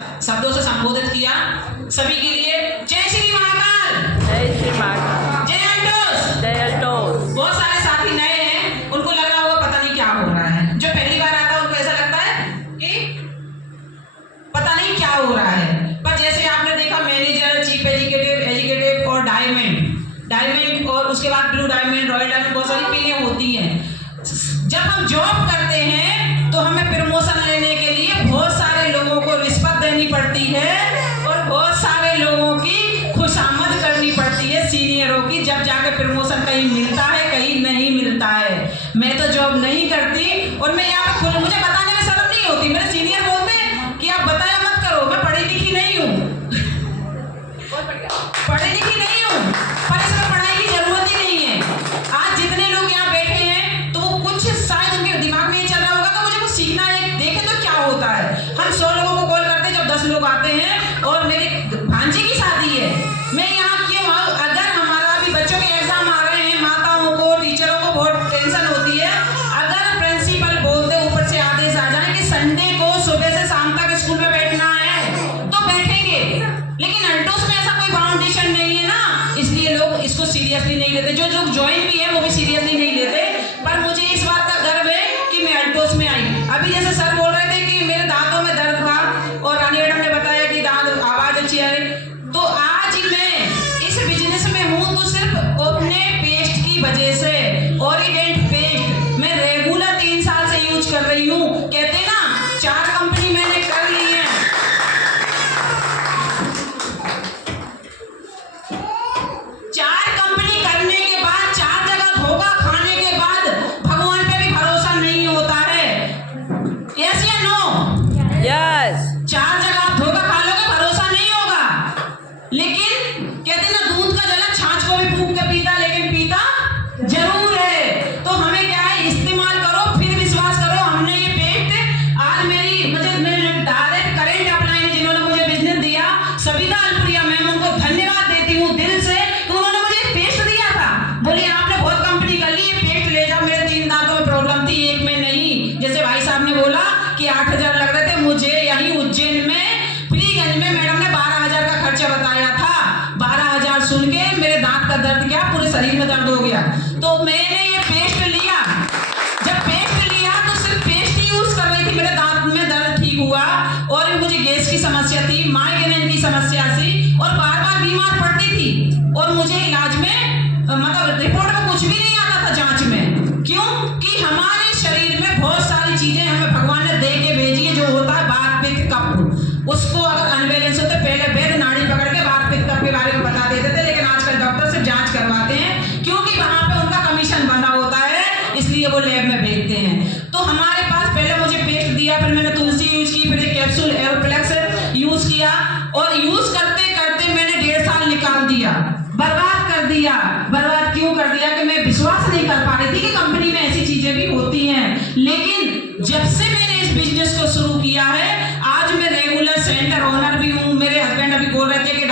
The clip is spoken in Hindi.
शब्दों से संबोधित किया। सभी के लिए जय श्री महाकाल, जय श्री महाकाल, जय अल्टोस। जय अल्टोस। बहुत सारे साथी नए हैं, उनको लग रहा होगा पता नहीं क्या हो रहा है। जो पहली बार आता है उनको ऐसा लगता है कि पता नहीं क्या हो रहा है। पर जैसे आपने देखा मैनेजर, चीफ एग्जीक्यूटिव और डायमंड और उसके बाद ब्लू डायमंड, रॉयल डायमंड, बहुत सारी पीलियां होती हैं। जब हम जॉब करते हैं तो हमें प्रमोशन लेने के लिए बहुत सारे लोगों को रिश्वत देनी पड़ती है और बहुत सारे लोगों की खुशामद करनी पड़ती है, सीनियरों की, जब जाके प्रमोशन कहीं मिलता है, कहीं नहीं मिलता है। मैं तो जॉब नहीं करती और मैं यहाँ पे मुझे बताने में शर्म नहीं होती। मेरे सीनियर बोलते हैं कि आप बताया मत करो, मैं पढ़ी लिखी नहीं हूँ, पढ़ी लिखी नहीं हूँ, पर इसमें पढ़ाई की जरूरत ही नहीं है। आज जितने लोग यहाँ बैठे हैं तो वो कुछ शायद उनके दिमाग में ये चल रहा होगा कि मुझे कुछ सीखना है, देखे तो क्या होता है। हम 100 लोगों को कॉल करते हैं, जब 10 लोग आते हैं और मेरी भांजी की शादी है, मैं यहाँ क्यों आऊँ? अगर हमारा अभी बच्चों के एग्जाम आ रहे हैं, माताओं को, टीचरों को बहुत टेंशन होती है। अगर प्रिंसिपल बोलते ऊपर से आदेश आ जाए कि संडे को सुबह से शाम तक स्कूल में बैठना है तो बैठेंगे, लेकिन अल्टोस में ऐसा कोई फाउंडेशन नहीं है ना, इसलिए लोग इसको सीरियसली नहीं लेते। जो लोग ज्वाइन भी है वो भी सीरियसली नहीं लेते। पर मुझे इस बात का गर्व है कि मैं अल्टोस में आई। अभी जैसे सर बोल रहे थे कि मेरे दांतों में दर्द था और रानी मैडम ने बताया कि दांत आवाज अच्छी आ रही, तो आज मैं इस बिजनेस में हूँ तो सिर्फ अपने पेस्ट की वजह से। ओरिडेंट पेस्ट मैं रेगुलर 3 साल से यूज कर रही हूँ। कहते ना 4 कंपनी मैंने कर ली है। 4 कंपनी करने के बाद, 4 जगह धोखा खाने के बाद भगवान पे भी भरोसा नहीं होता है। यस या नो? यस। 4 जगह आप धोखा खा लोगे, भरोसा नहीं होगा। लेकिन कहते ना दूध का जला छाछ को भी फूंक के पीता, लेकिन पीता जरूर है। तो हमें क्या है, इस्तेमाल करो फिर विश्वास करो। हमने ये पेस्ट आज मेरे डायरेक्ट करेंट अपलाइन जिन्होंने मुझे बिजनेस दिया, सविता अलप्रिया मैम, उनको धन्यवाद देती हूँ दिल से। उन्होंने मुझे पेस्ट दिया था, बोले आपने बहुत कंपनी कर ली, ये पेस्ट ले जाओ। मेरे 3 दांतों में प्रॉब्लम थी, एक में नहीं। जैसे भाई साहब ने बोला कि 8,000 लग रहे थे, मुझे यही उज्जैन में फ्रीगंज में मैडम ने 12,000 का खर्चा बताया था। 12,000 सुन के मेरे दांत का दर्द क्या, पूरे शरीर में दर्द हो गया। तो मैंने ये पेस्ट लिया। जब पेस्ट लिया तो सिर्फ पेस्ट ही यूज कर रही थी, मेरे दांत में दर्द ठीक हुआ। और मुझे गैस की समस्या थी, माइग्रेन की समस्या थी और बार बार बीमार पड़ती थी। और मुझे इलाज में मतलब रिपोर्ट में कुछ भी नहीं आता था जांच में। क्यों? कि हमारे शरीर में बहुत सारी चीजें हमें भगवान ने दे के भेजी है। जो होता है बात पित्त कफ, उसको अगर अनबैलेंस होते पहले वैद्य नाड़ी पकड़ के बात पित्त कफ के बारे में बता देते थे, लेकिन आजकल डॉक्टर से जांच करवाते हैं क्योंकि वहां पे उनका कमीशन बना होता है, इसलिए वो लैब में भेजते हैं। तो हमारे पास पहले मुझे पेस्ट दिया, फिर मैंने तुलसी यूज की, फिर कैप्सूल एरोप्लेक्स यूज किया और यूज करते करते मैंने 1.5 साल निकाल दिया, बर्बाद कर दिया। बर्बाद क्यों कर दिया? कि मैं विश्वास नहीं कर पा रही थी कि कंपनी में ऐसी चीजें भी होती हैं। लेकिन जब से मैंने इस बिजनेस को शुरू किया है, आज मैं रेगुलर सेंटर ओनर भी हूँ। मेरे हस्बैंड अभी बोल रहे थे कि